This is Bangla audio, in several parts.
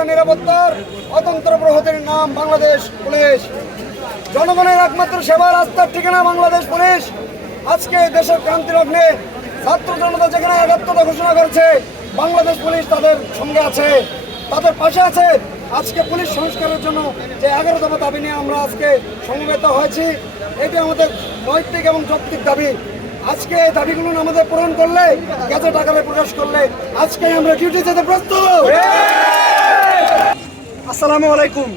শৃঙ্খলা নিরাপত্তার অতন্ত্র প্রহতের নাম বাংলাদেশ পুলিশ। জনগণের একমাত্র সেবা রাস্তার ঠিকানা বাংলাদেশ পুলিশ। আজকে দেশের ক্রান্তি লগ্নে ছাত্র জনতা যেখানে একাত্মতা ঘোষণা করেছে, বাংলাদেশ পুলিশ তাদের সঙ্গে আছে। তাদের পাশে আছে আজকে পুলিশ সংস্কারের জন্য যে এগারো দফা দাবি নিয়ে আমরা আজকে সমবেত হয়েছি, এটি আমাদের নৈতিক এবং যৌক্তিক দাবি। আজকে এই দাবিগুলো আমাদের পূরণ করলে, গেজেট আকারে প্রকাশ করলে আজকে আমরা ডিউটি যেতে প্রস্তুত। আসসালামু আলাইকুম।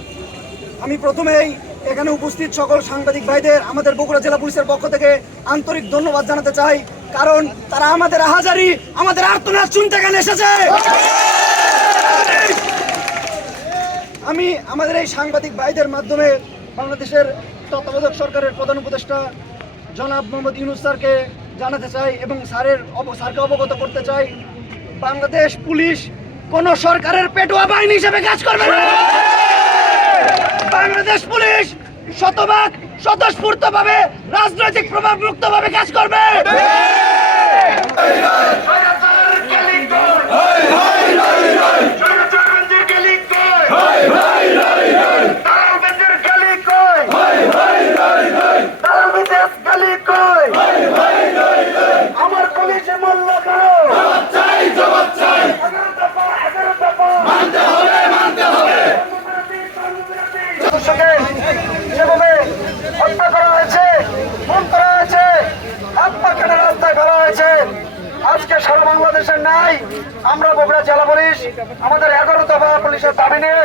আমি প্রথমেই এখানে উপস্থিত সকল সাংবাদিক ভাইদের, আমাদের বগুড়া জেলা পুলিশের পক্ষ থেকে আন্তরিক ধন্যবাদ জানাতে চাই। কারণ তারা আমাদের হাজারি আমাদের আর্তনাদ শুনতে এখানে এসেছে। আমি আমাদের এই সাংবাদিক ভাইদের মাধ্যমে বাংলাদেশের তত্ত্বাবধায়ক সরকারের প্রধান উপদেষ্টা জনাব মোহাম্মদ ইউনুস স্যারকে জানাতে চাই এবং স্যারের স্যারকে অবগত করতে চাই। বাংলাদেশ পুলিশ কোন সরকারের পেটুয়া বাহিনী হিসেবে কাজ করবে না। বাংলাদেশ পুলিশ শতভাগ স্বতঃস্ফূর্ত ভাবে রাজনৈতিক প্রভাব মুক্ত ভাবে কাজ করবে আমার পুলিশে মূল্য কেন সদস্যকে যেভাবে হত্যা করা হয়েছে খুন করা হয়েছে হাত পা কেটে রাস্তায় ফেলা হয়েছে আজকে সারা বাংলাদেশের নাই। আমরা বগুড়া জেলা পুলিশ, আমাদের এগারো দফা পুলিশের দাবি নিয়ে,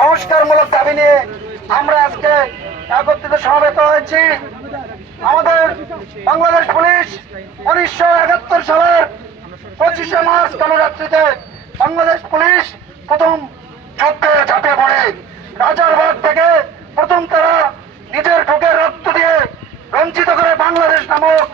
সংস্কারমূলক দাবি নিয়ে আমরা আজকে একত্রিত সমবেত হয়েছি। আমাদের বাংলাদেশ পুলিশ উনিশশো একাত্তর সালের পঁচিশে মার্চ কালরাত্রিতে বাংলাদেশ পুলিশ প্রথম যুদ্ধে ঝাঁপিয়ে পড়ে। রাজার রাজারবাগ থেকে প্রথম তারা নিজের ঢোকে রক্ত দিয়ে বঞ্চিত করে বাংলাদেশ নামক